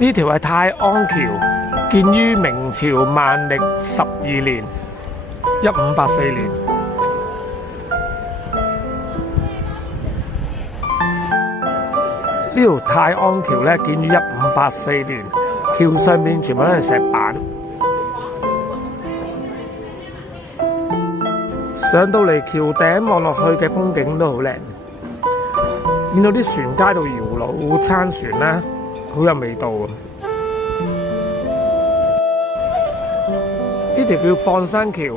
呢條係泰安橋，建於明朝萬曆12年，1584年。呢條泰安橋咧，建於1584年，橋上面全部都係石板。上到嚟橋頂望落去嘅風景都好靚，見到啲船街度搖橹撐船啦，好有味道啊！呢條叫放生橋，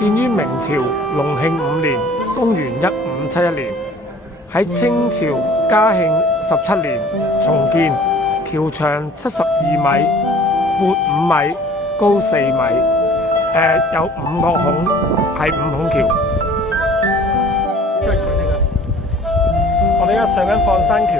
建於明朝隆慶5年，公元1571年，喺清朝嘉慶17年重建，橋長72米，闊5米，高4米，有5個孔，係5孔橋。我哋而家上緊放生橋。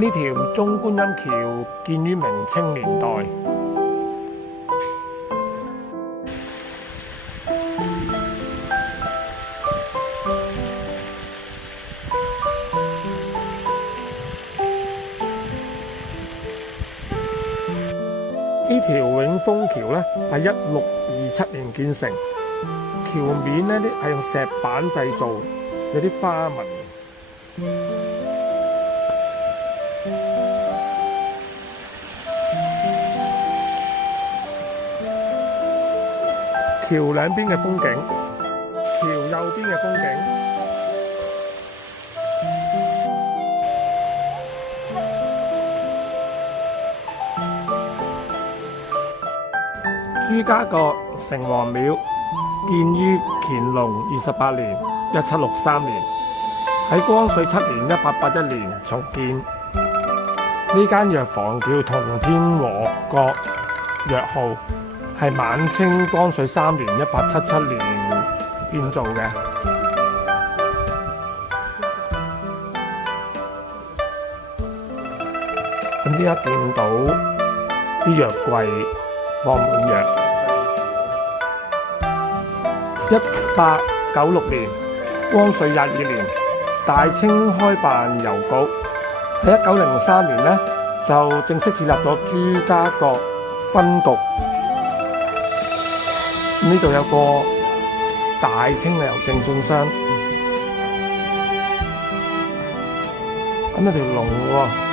呢條中觀音橋建於明清年代。呢條永豐橋咧係1627年建成，橋面咧啲係用石板製造，有啲花紋。橋兩邊嘅風景，橋右邊嘅風景。朱家角城隍廟建於乾隆28年1763年，喺光緒7年1881年重建。呢間藥房叫同天和國藥號。係晚清光緒3年1877年建造嘅。咁依家見到啲藥櫃放滿藥。1896年，光緒22年，大清開辦郵局。喺1903年咧，就正式設立咗朱家角分局。呢度有個大清嘅郵政信箱，咁有條龍喎。